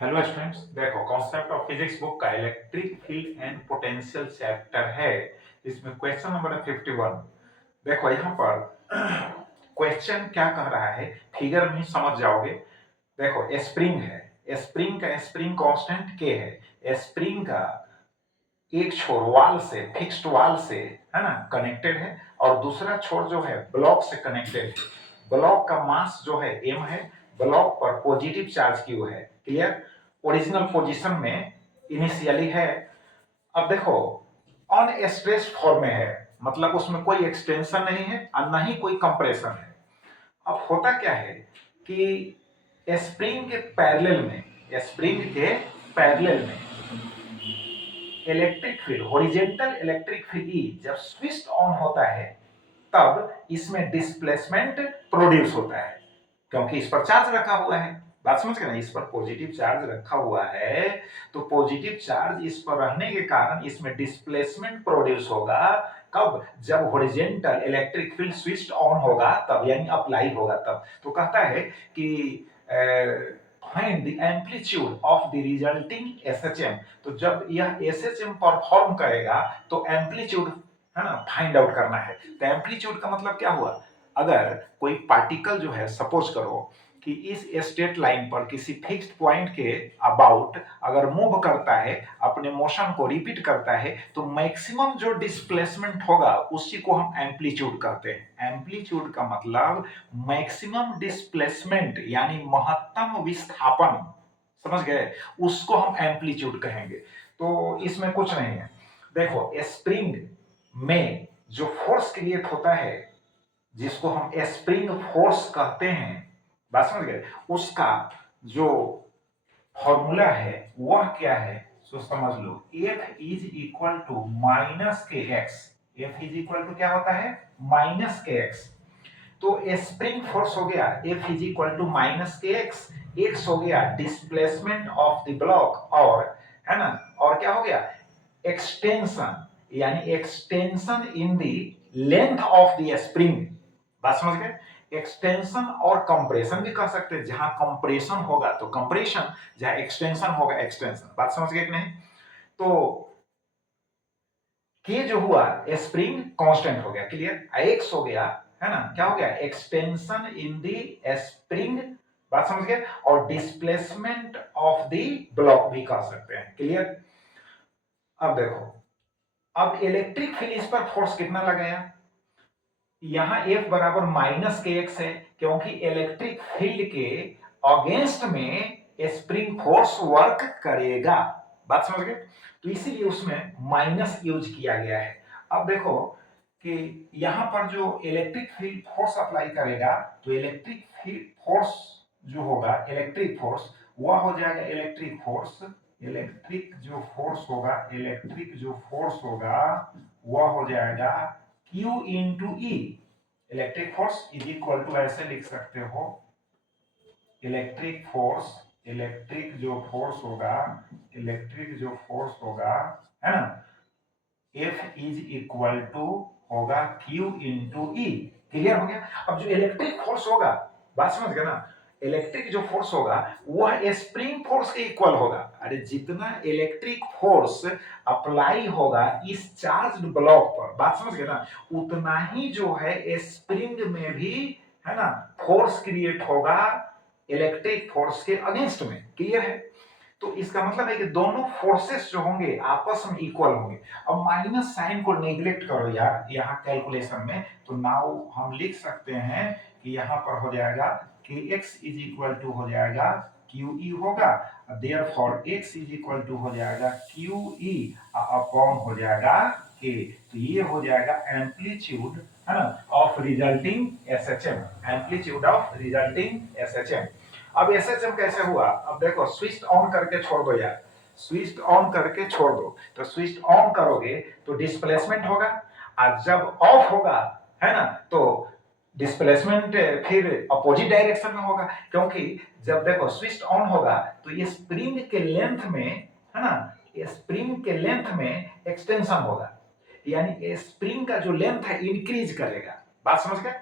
Hello students, देखो concept of physics book का electric field and potential chapter है। इसमें क्वेश्चन नंबर 51। देखो यहाँ पर क्वेश्चन क्या कह रहा है, फिगर में ही समझ जाओगे। देखो स्प्रिंग है, स्प्रिंग का स्प्रिंग कांस्टेंट के है। स्प्रिंग का एक छोर वाल से, फिक्स्ड वाल से, है ना, कनेक्टेड है, और दूसरा छोर जो है ब्लॉक से कनेक्टेड है। ब्लॉक का मास जो है m है, ब्लॉक पर पॉजिटिव चार्ज क्यू है। क्लियर? ओरिजिनल पोजीशन में इनिशियली है। अब देखो अनस्ट्रेस्ड फॉर्म में है, मतलब उसमें कोई एक्सटेंशन नहीं है और ना ही कोई कंप्रेशन है। अब होता क्या है कि स्प्रिंग के पैरेलल में, स्प्रिंग के पैरेलल में electric field, horizontal electric field E जब स्विच ऑन होता है तब इसमें डिस्प्लेसमेंट प्रोड्यूस होता है, क्योंकि इस पर चार्ज रखा हुआ है। बात समझ गए ना? इस पर पॉजिटिव चार्ज रखा हुआ है, तो पॉजिटिव चार्ज इस पर रहने के कारण इसमें डिस्प्लेसमेंट प्रोड्यूस होगा। कब? जब horizontal electric field switch on होगा तब, यानी अप्लाई होगा तब। तो कहता है कि find the amplitude of the resulting SHM. तो जब यह एसएचएम परफॉर्म करेगा तो एम्पलीट्यूड, है ना, फाइंड आउट करना है। तो एम्पलीट्यूड का मतलब क्या हुआ? अगर कोई पार्टिकल जो है, सपोज करो कि इस स्ट्रेट लाइन पर किसी फिक्स्ड पॉइंट के अबाउट अगर मूव करता है, अपने मोशन को रिपीट करता है, तो मैक्सिमम जो डिस्प्लेसमेंट होगा उसी को हम एम्पलीट्यूड कहते हैं। एम्पलीट्यूड का मतलब मैक्सिमम डिस्प्लेसमेंट, यानी महत्तम विस्थापन। समझ गए? उसको हम एम्पलीट्यूड कहेंगे। तो इसमें कुछ नहीं है। देखो स्प्रिंग में जो फोर्स क्रिएट होता है, जिसको हम स्प्रिंग फोर्स कहते हैं, बात समझ गए, उसका जो फॉर्मूला है वह क्या है, सो समझ लो। F is equal to minus K X. F is equal to क्या होता है? Minus K x. तो स्प्रिंग फोर्स हो गया F is equal to minus K X. X हो गया डिस्प्लेसमेंट ऑफ द ब्लॉक, और, है ना, और क्या हो गया? एक्सटेंशन, यानी extension in the length of the spring. बात समझ गए? एक्सटेंशन और कंप्रेशन भी कह सकते हैं। जहां कंप्रेशन होगा तो कंप्रेशन, जहां एक्सटेंशन होगा एक्सटेंशन। बात समझ गए कि नहीं? तो के जो हुआ स्प्रिंग कांस्टेंट हो गया। क्लियर? एक्स हो गया, है ना, क्या हो गया? Extension in the spring. बात समझ गए? और डिस्प्लेसमेंट ऑफ दी ब्लॉक भी कह सकते हैं। क्लियर? अब देखो, अब इलेक्ट्रिक फील्ड इस पर फोर्स कितना लगाया? यहां F बराबर माइनस के एक्स है, क्योंकि इलेक्ट्रिक फील्ड के अगेंस्ट में स्प्रिंग फोर्स वर्क करेगा। बात समझ गए? तो इसीलिए उसमें माइनस यूज किया गया है। अब देखो कि यहां पर जो इलेक्ट्रिक फील्ड फोर्स अप्लाई करेगा, तो इलेक्ट्रिक फील्ड फोर्स जो होगा, इलेक्ट्रिक फोर्स, वह हो जाएगा इलेक्ट्रिक फोर्स। इलेक्ट्रिक जो फोर्स होगा, इलेक्ट्रिक जो फोर्स होगा वह हो जाएगा Q into E. Electric force is equal to, ऐसे लिख सकते हो, इलेक्ट्रिक फोर्स, इलेक्ट्रिक जो फोर्स होगा, इलेक्ट्रिक जो फोर्स होगा, है ना, F इज इक्वल टू होगा Q इंटू ई। क्लियर हो गया? अब जो इलेक्ट्रिक फोर्स होगा, बात समझ गए ना, इलेक्ट्रिक जो फोर्स होगा वह स्प्रिंग फोर्स के इक्वल होगा। अरे जितना इलेक्ट्रिक फोर्स अप्लाई होगा इस चार्ज ब्लॉक पर, बात समझ गए ना, उतना ही जो है स्प्रिंग में भी, है ना, फोर्स क्रिएट होगा इलेक्ट्रिक फोर्स के अगेंस्ट में। क्लियर है? तो इसका मतलब है कि दोनों फोर्सेस जो होंगे आपस में इक्वल होंगे। अब माइनस साइन को नेग्लेक्ट करो यार यहाँ कैलकुलेशन में, तो नाउ हम लिख सकते हैं कि यहाँ पर हो जाएगा कि x इज इक्वल टू हो जाएगा QE होगा, therefore x is equal to हो जाएगा QE अपॉन हो जाएगा K। तो ये हो जाएगा एम्पलीट्यूड, है ना, of resulting SHM, amplitude of resulting SHM। अब एसएचएम कैसे हुआ? अब देखो, स्विच ऑन करके छोड़ दो यार, स्विच ऑन करके छोड़ दो। तो स्विच ऑन करोगे तो डिस्प्लेसमेंट होगा, और जब ऑफ होगा, है ना, तो डिस्प्लेसमेंट फिर अपोजिट डायरेक्शन में होगा। क्योंकि जब देखो स्विच ऑन होगा तो ये स्प्रिंग के लेंथ में, है ना, ये स्प्रिंग के लेंथ में एक्सटेंशन होगा, यानी स्प्रिंग का जो लेंथ है इंक्रीज करेगा। बात समझ गए?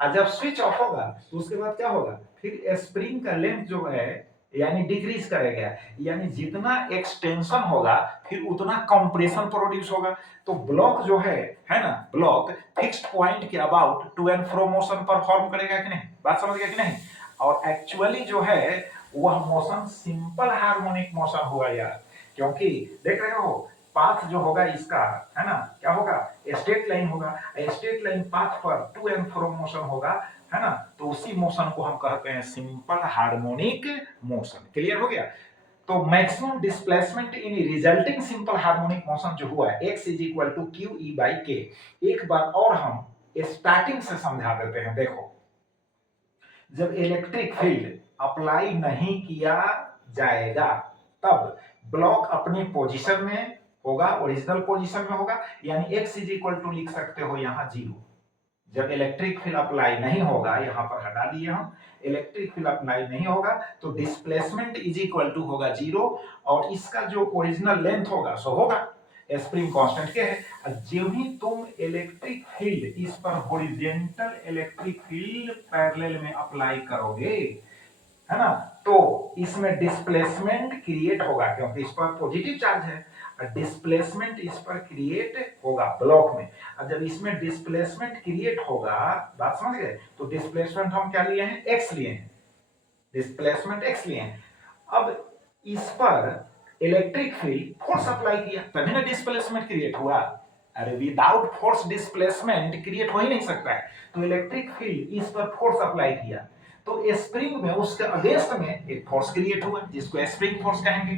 और जब स्विच ऑफ होगा तो उसके बाद क्या होगा? फिर स्प्रिंग का लेंथ जो है यानी डिक्रीज करेगा, यानी जितना एक्सटेंशन होगा फिर उतना कंप्रेशन प्रोड्यूस होगा। तो ब्लॉक जो है ना, ब्लॉक फिक्स्ड पॉइंट के about to and fro motion perform करेगा कि नहीं, बात समझ गया कि नहीं। और एक्चुअली जो है वह मोशन सिंपल हार्मोनिक मोशन हुआ यार, क्योंकि देख रहे हो पाथ जो होगा इसका, है ना, क्या होगा, स्ट्रेट लाइन होगा, स्ट्रेट लाइन पाथ पर टू एंड फ्रो मोशन होगा, है ना, तो उसी मोशन को हम कहते हैं सिंपल हार्मोनिक मोशन। क्लियर हो गया। तो maximum displacement in resulting simple harmonic motion जो हुआ है x is equal to Q E by K. एक बार और हम स्टार्टिंग से समझा देते हैं। देखो, जब इलेक्ट्रिक फील्ड अप्लाई नहीं किया जाएगा तब ब्लॉक अपनी पोजीशन में होगा, ओरिजिनल पोजीशन में होगा, यानी x इज इक्वल टू लिख सकते हो यहां 0। जब इलेक्ट्रिक फील्ड अप्लाई नहीं होगा, यहां पर हटा दिए हम, इलेक्ट्रिक फील्ड अप्लाई नहीं होगा तो डिस्प्लेसमेंट इज इक्वल टू होगा 0, और इसका जो ओरिजिनल लेंथ होगा सो होगा स्प्रिंग कांस्टेंट के है। जब ही तुम इलेक्ट्रिक फील्ड इस पर हॉरिजॉन्टल इलेक्ट्रिक फील्ड पैरेलल में अप्लाई करोगे, है ना, तो इसमें डिस्प्लेसमेंट क्रिएट होगा, क्योंकि इस पर पॉजिटिव चार्ज है, डिस्प्लेसमेंट इस पर क्रिएट होगा ब्लॉक में। और जब इसमें डिस्प्लेसमेंट क्रिएट होगा, बात समझ गए, तो डिस्प्लेसमेंट हम क्या लिए हैं, एक्स लिए हैं, डिस्प्लेसमेंट एक्स लिए हैं। अब इस पर इलेक्ट्रिक फील्ड फोर्स अप्लाई किया तभी ना डिस्प्लेसमेंट क्रिएट हुआ। अरे विदाउट फोर्स डिस्प्लेसमेंट क्रिएट हो ही नहीं सकता है। तो इलेक्ट्रिक फील्ड इस पर फोर्स अप्लाई किया तो स्प्रिंग में उसके अगेंस्ट में एक फोर्स क्रिएट हुआ जिसको स्प्रिंग फोर्स कहेंगे।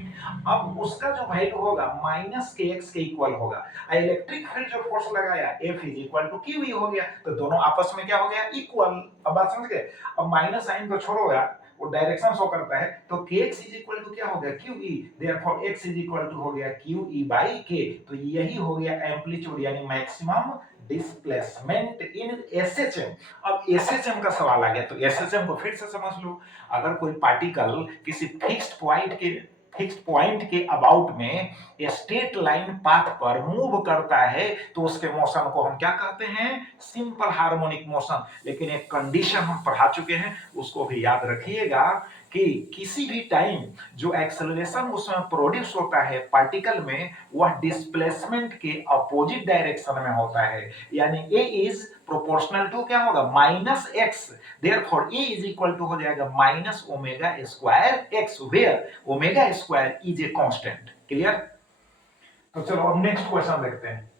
अब उसका जो वैल्यू होगा माइनस के एक्स के इक्वल होगा। इलेक्ट्रिक फील्ड जो फोर्स लगाया F is equal to Q E हो गया, तो दोनों आपस में क्या हो गया, इक्वल। अब बात समझ गए। अब माइनस साइन को छोड़ो यार, वो डायरेक्शन शो करता है, तो kx इज इक्वल टू क्या हो गया, QE, therefore x is equal to हो गया QE बाई k। तो यही हो गया एम्पलीट्यूड यानी मैक्सिमम डिस्प्लेसमेंट इन SHM। अब SHM का सवाल आ गया, तो SHM को फिर से समझ लो। अगर कोई पार्टिकल किसी फिक्स्ड पॉइंट के अबाउट में स्ट्रेट लाइन पाथ पर मूव करता है तो उसके मोशन को हम क्या कहते हैं, सिंपल हार्मोनिक मोशन। लेकिन एक कंडीशन हम पढ़ा चुके हैं, उसको भी याद रखिएगा कि किसी भी टाइम जो एक्सेलरेशन उसमें प्रोड्यूस होता है पार्टिकल में, वह डिस्प्लेसमेंट के अपोजिट डायरेक्शन में होता है, यानी ए इज प्रोपोर्शनल टू क्या होगा, minus X. Therefore A is equal to हो जाएगा minus omega square X, where omega square is a constant. Clear. तो चलो अब नेक्स्ट क्वेश्चन देखते हैं।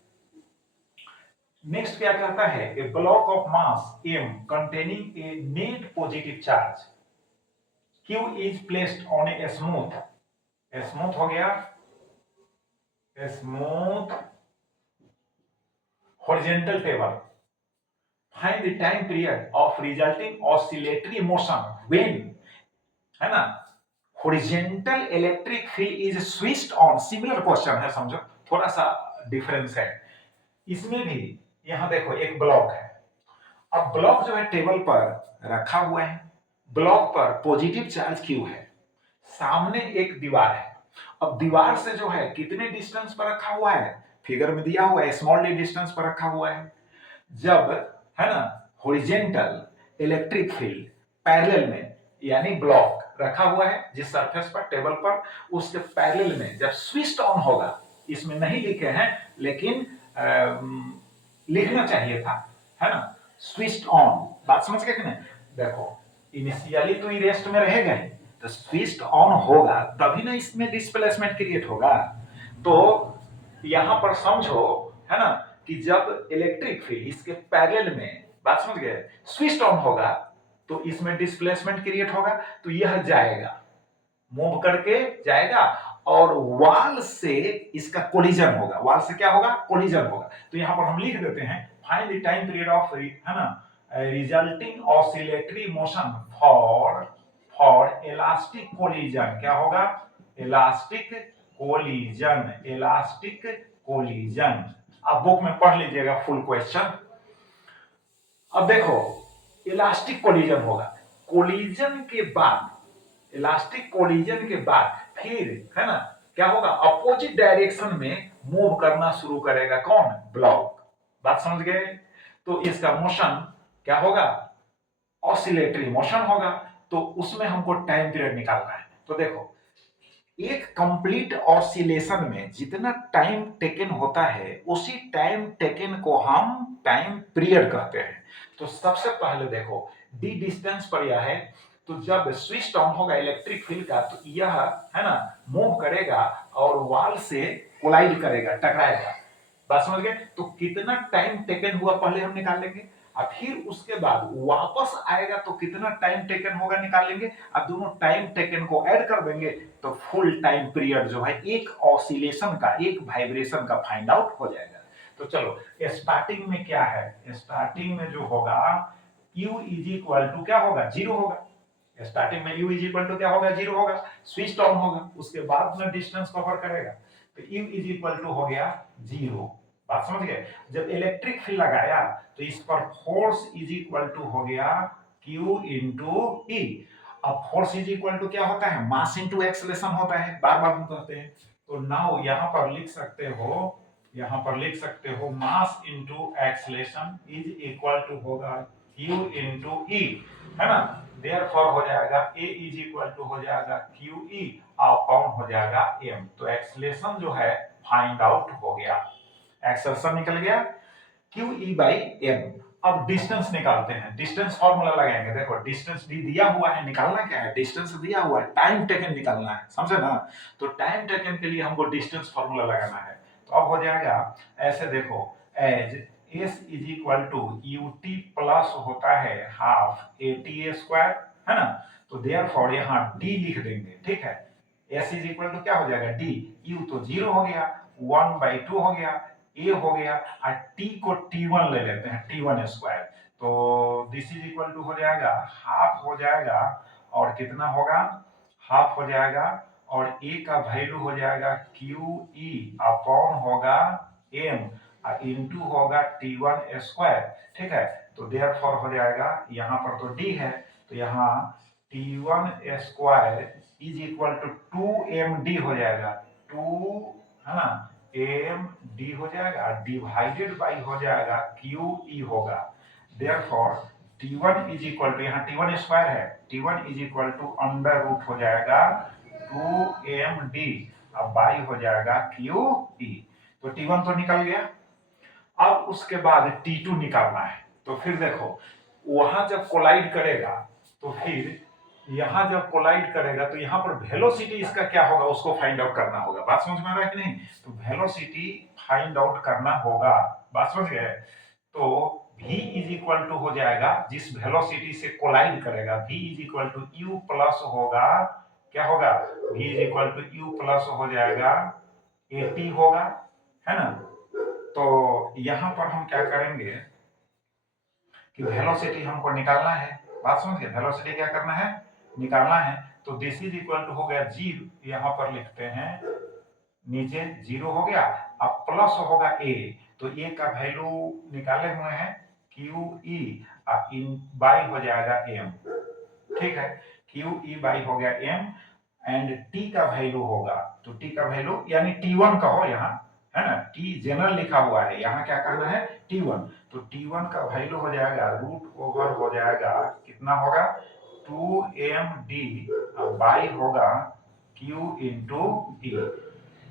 नेक्स्ट क्या कहता है, a block of mass m containing a net positive charge q is placed on a smooth हो गया, smooth horizontal table. Find the time period of resulting oscillatory motion when, है ना, horizontal electric field is switched on. Similar question है, समझो थोड़ा सा difference है इसमें भी। यहां देखो एक ब्लॉक है, अब ब्लॉक जो है टेबल पर रखा हुआ है, ब्लॉक पर पॉजिटिव चार्ज क्यू है, सामने एक दीवार है। अब दीवार से जो है कितने डिस्टेंस पर रखा हुआ है, फिगर में दिया हुआ है, स्मॉल डी डिस्टेंस पर रखा हुआ है। जब, है ना, हॉरिजॉन्टल इलेक्ट्रिक फील्ड पैरेलल में, यानी ब्लॉक रखा हुआ है जिस सरफेस पर, टेबल पर, उसके पैरेलल में जब स्विच ऑन होगा, इसमें नहीं लिखे हैं लेकिन लिखना चाहिए था, है ना, स्विच ऑन। बात समझ गए कि नहीं। देखो इनिशियली तो रेस्ट में रहेगा ही, तो स्विच ऑन होगा तभी ना इसमें डिस्प्लेसमेंट क्रिएट होगा। तो यहां पर समझो, है ना, कि जब इलेक्ट्रिक फील्ड इसके पैरेलल में, बात समझ गए, स्विच ऑन होगा तो इसमें डिस्प्लेसमेंट क्रिएट होगा, तो यह जाएगा, मूव करके जाएगा और वॉल से इसका कोलिजन होगा। वॉल से क्या होगा, कोलिजन होगा। तो यहां पर हम लिख देते हैं find the time period of, है ना, resulting oscillatory motion for elastic collision. क्या होगा, इलास्टिक कोलिजन, इलास्टिक कोलिजन। आप बुक में पढ़ लीजिएगा फुल क्वेश्चन। अब देखो इलास्टिक कोलिजन होगा, कोलिजन के बाद, इलास्टिक कोलिजन के बाद फिर, है ना, क्या होगा, अपोजिट डायरेक्शन में मूव करना शुरू करेगा कौन, ब्लॉक। बात समझ गए। तो इसका मोशन क्या होगा, ऑसिलेटरी मोशन होगा। तो उसमें हमको टाइम पीरियड निकालना है। तो देखो, एक कंप्लीट ऑसिलेशन में जितना टाइम टेकन होता है उसी टाइम टेकन को हम टाइम पीरियड कहते हैं। तो सबसे पहले देखो, डी डिस्टेंस पर यह है, तो जब स्विच ऑन होगा इलेक्ट्रिक फील्ड का तो यह है ना मूव करेगा और वॉल से कोलाइड करेगा, टकराएगा। बात समझ गए? तो कितना टाइम टेकन हुआ पहले हम निकाल लेंगे, और फिर उसके बाद वापस आएगा तो कितना टाइम टेकन होगा निकाल लेंगे, और दोनों टाइम टेकन को ऐड कर देंगे तो फुल टाइम पीरियड जो है एक ऑसिलेशन का, एक वाइब्रेशन का फाइंड आउट हो जाएगा। तो चलो, स्टार्टिंग में क्या है, स्टार्टिंग में जो होगा u इज इक्वल टू क्या होगा, जीरो होगा। स्टार्टिंग में u इज इक्वल टू क्या होगा, जीरो होगा। स्विच ऑन होगा, उसके बाद में डिस्टेंस कवर करेगा तो u इज इक्वल टू हो गया जीरो। बात समझ गए? जब इलेक्ट्रिक फील्ड लगाया तो इस पर फोर्स इज इक्वल टू हो गया Q इंटू ई। अब फोर्स इज इक्वल टू क्या होता है, मास इंटू एक्सेलरेशन होता है, बार बार हम कहते हैं। तो नाउ यहां पर लिख सकते हो, यहां पर लिख सकते हो mass into acceleration is equal to होगा Q इंटू ई, है ना। देयरफॉर हो जाएगा A इज इक्वल टू हो जाएगा QE अपॉन हो जाएगा M। तो एक्सेलरेशन जो है फाइंड आउट हो गया, एक्सेलरेशन निकल गया QE बाई M। अब डिस्टेंस निकालते हैं, डिस्टेंस फॉर्मूला लगाएंगे। देखो, डिस्टेंस भी दिया हुआ है, निकालना क्या है, डिस्टेंस दिया हुआ है, टाइम टेकन निकालना है, समझे ना। तो टाइम टेकन के लिए हमको डिस्टेंस फॉर्मूला लगाना है। तो अब हो जाएगा ऐसे, देखो, as s is equal to ut plus होता है हाफ ATA स्क्वायर, है ना। तो देयरफॉर यहाँ d लिख देंगे, ठीक है। s इज इक्वल टू क्या हो जाएगा, d, u तो जीरो हो गया, 1/2 हो गया, a हो गया, और t को t1 ले लेते हैं, t1 स्क्वायर। तो दिस इज इक्वल टू हो जाएगा हाफ हो जाएगा, और कितना होगा, हाफ हो जाएगा, और a का वैल्यू हो जाएगा QE अपॉन होगा m इंटू होगा t1 स्क्वायर, ठीक है। तो देयरफॉर हो जाएगा, यहाँ पर तो d है तो यहाँ t1 square is equal to 2md हो जाएगा, 2, है ना, md हो जाएगा, डिवाइडेड बाई हो जाएगा QE होगा। Therefore t1 is equal to, यहाँ t1 स्क्वायर है, t1 is equal to under root हो जाएगा 2md, अब बाई हो जाएगा QE। तो t1 तो निकल गया। अब उसके बाद T2 निकालना है। तो फिर देखो, वहां जब कोलाइड करेगा तो फिर यहां जब कोलाइड करेगा तो यहां पर वेलोसिटी इसका क्या होगा उसको फाइंड आउट करना होगा। बात समझ में आ रहा है कि नहीं? तो वेलोसिटी फाइंड आउट करना होगा, बात समझ गए? तो v इज इक्वल टू हो जाएगा, जिस वेलोसिटी से कोलाइड करेगा v is equal to u plus होगा, क्या होगा, v is equal to u plus हो जाएगा at होगा, है ना। तो यहां पर हम क्या करेंगे कि वेलोसिटी हमको निकालना है, बात समझ गए? वेलोसिटी क्या करना है, निकालना है। तो दिस इज इक्वल टू हो गया जीरो, यहां पर लिखते हैं, नीचे जीरो हो गया, अब प्लस होगा a, तो a का वैल्यू निकाले हुए हैं QE इन बाई हो जाएगा m, ठीक है। QE बाई हो गया m, एंड t का वैल्यू होगा, तो t का वैल्यू यानी t1 कहो यहाँ, है ना, t जनरल लिखा हुआ है, यहाँ क्या कहना है, t1। तो t1 का वैल्यू हो जाएगा रूट ओवर हो जाएगा, कितना होगा, 2md बाई होगा q इंटू e।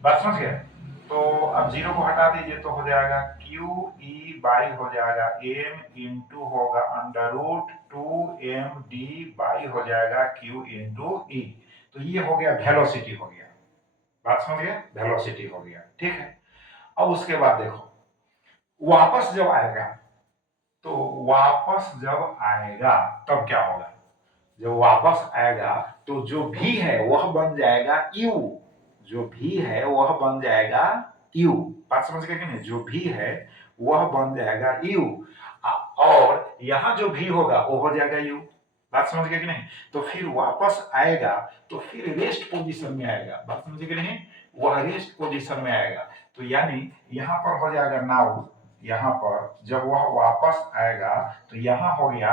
बात समझ गए? तो अब जीरो को हटा दीजिए तो हो जाएगा QE बाई हो जाएगा m इंटू होगा अंडर रूट 2md बाई हो जाएगा q इंटू e। तो ये हो गया वेलोसिटी हो गया, बात समझ गए, वेलोसिटी हो गया, ठीक है। अब उसके बाद देखो, वापस जब आएगा, तो वापस जब आएगा तब क्या होगा, जब वापस आएगा तो जो भी है वह बन जाएगा u, जो भी है वह बन जाएगा u। बात समझ गए कि नहीं? जो भी है वह बन जाएगा u, और यहां जो भी होगा वो हो जाएगा u। बात समझ गए कि नहीं? तो फिर वापस आएगा तो फिर रेस्ट पोजीशन में आएगा, बात समझ गए नहीं? वह रेस्ट पोजीशन में आएगा। तो यानी यहां पर हो जाएगा नाउ, यहां पर जब वह वापस आएगा तो यहां हो गया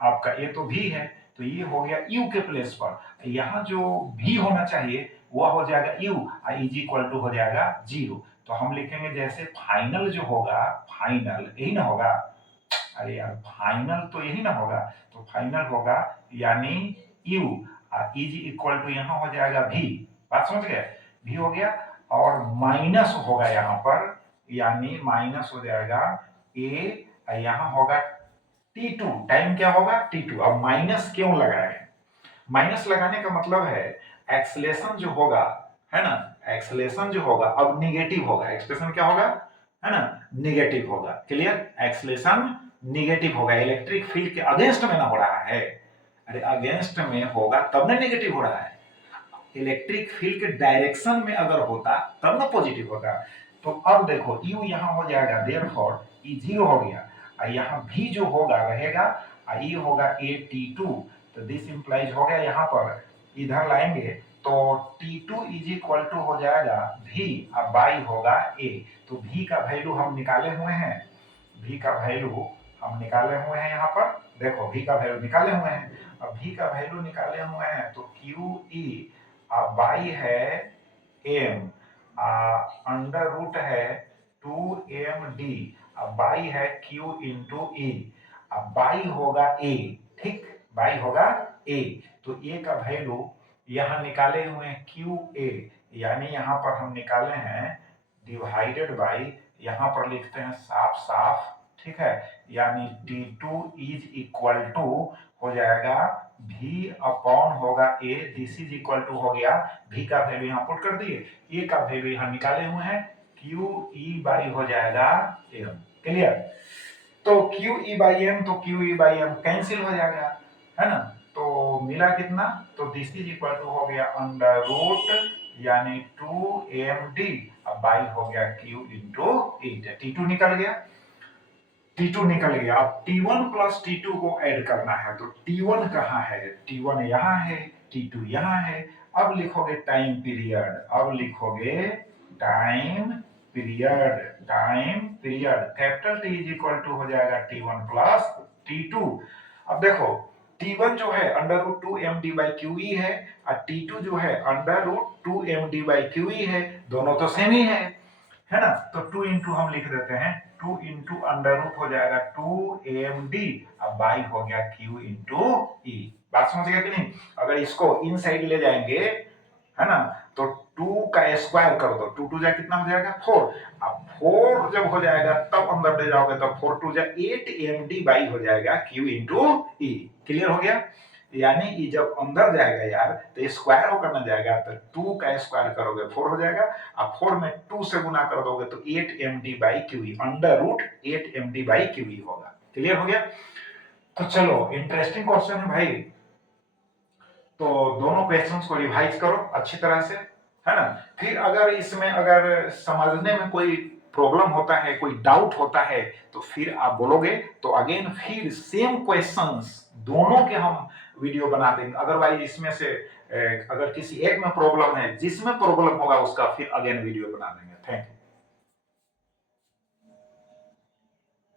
आपका, ये तो भी है तो ये हो गया u के प्लेस पर, यहाँ जो भी होना चाहिए वह हो जाएगा u इज इक्वल टू हो जाएगा जीरो। तो हम लिखेंगे जैसे फाइनल जो होगा, फाइनल यही ना होगा, अरे यार फाइनल तो यही ना होगा, तो फाइनल होगा यानी u इज इक्वल टू यहाँ हो जाएगा भी, बात समझ गए, भी हो गया, और माइनस होगा यहाँ पर, यानी माइनस हो जाएगा ए, यहाँ होगा T2, टाइम क्या होगा T2। अब माइनस क्यों लगाए, माइनस लगाने का मतलब है एक्सलेशन जो होगा, है ना, एक्सलेशन जो होगा अब निगेटिव होगा, एक्सप्रेशन क्या होगा, है ना, निगेटिव होगा, क्लियर, एक्सलेशन निगेटिव होगा, इलेक्ट्रिक फील्ड के अगेंस्ट में ना हो रहा है, अरे अगेंस्ट में होगा तब ना नेगेटिव हो रहा है, इलेक्ट्रिक फील्ड के डायरेक्शन में अगर होता तब ना पॉजिटिव होता। तो अब देखो यू यहाँ हो जाएगा, देयरफॉर ई जीरो हो गया, और यहाँ भी जो होगा रहेगा, और ये होगा A T2, तो दिस इंप्लाइज हो गया, यहाँ पर इधर लाएंगे तो T2 इज इक्वल टू हो जाएगा V, अब बाई होगा A, तो V का वैल्यू हम निकाले हुए हैं, V का वैल्यू हम निकाले हुए हैं, यहाँ पर देखो V का वैल्यू निकाले हुए हैं, अब V का वैल्यू निकाले हुए हैं तो QE अब बाई है M, अंडर रूट है 2MD, अब बाई है Q इंटू E, अब बाई होगा A, ठीक, बाई होगा A, तो A का वैल्यू यहाँ निकाले हुए हैं QA, यानी यहाँ पर हम निकाले हैं डिवाइडेड बाई, यहाँ पर लिखते हैं साफ साफ, ठीक है, यानी T2 इज इक्वल टू हो जाएगा V अपॉन होगा A, this is equal to हो गया, V का वैल्यू यहाँ पुट कर दिए, A का वैल्यू यहाँ निकाले हुए हैं, QE बाई हो जाएगा M, क्लियर, तो QE बाई M, तो QE बाई M कैंसिल हो जाएगा, है ना, तो मिला कितना, तो दिस इज इक्वल टू हो गया अंडर रूट यानी 2MD, अब बाई हो गया Q इंटू E, T2 निकल गया, T2 निकल गया, अब T1 प्लस T2 को ऐड करना है, तो T1 कहाँ है, T1 यहाँ है, T2 यहाँ है, अब लिखोगे टाइम पीरियड, अब लिखोगे time period, time period capital T is equal to हो जाएगा T1 प्लस T2। अब देखो T1 जो है under root 2MD by QE है, और T2 जो है under root 2MD by QE है, दोनों तो सेम ही है ना, तो 2 इंटू हम लिख देते हैं, 2 इंटू अंडर रूट हो जाएगा 2MD, अब बाई हो गया Q इंटू E, बात समझ गया कि नहीं, अगर इसको इन साइड ले जाएंगे, है ना, तो 2 का स्क्वायर कर दो, 2 2 जा कितना हो जाएगा 4, अब 4 जब हो जाएगा तब अंदर ले जाओगे तो 4 2 जा 8MD बाई हो जाएगा Q इंटू E, क्लियर हो गया, यानी ये जब अंदर जाएगा यार तो स्क्वायर होकर ना जाएगा, तो 2 का स्क्वायर करोगे 4 हो जाएगा, अब 4 में 2 से गुना कर दोगे तो 8MD by QE, under root 8MD by QE होगा, क्लियर हो गया। तो चलो इंटरेस्टिंग क्वेश्चन है भाई, तो दोनों क्वेश्चंस को रिवाइज करो अच्छी तरह से, है ना, फिर अगर इसमें अगर समझने में कोई प्रॉब्लम होता है, कोई डाउट होता है, तो फिर आप बोलोगे तो अगेन फिर सेम क्वेश्चंस दोनों के हम वीडियो बना देंगे, अदरवाइज इसमें से अगर किसी एक में प्रॉब्लम है, जिसमें प्रॉब्लम होगा उसका फिर अगेन वीडियो बना देंगे। Thank you.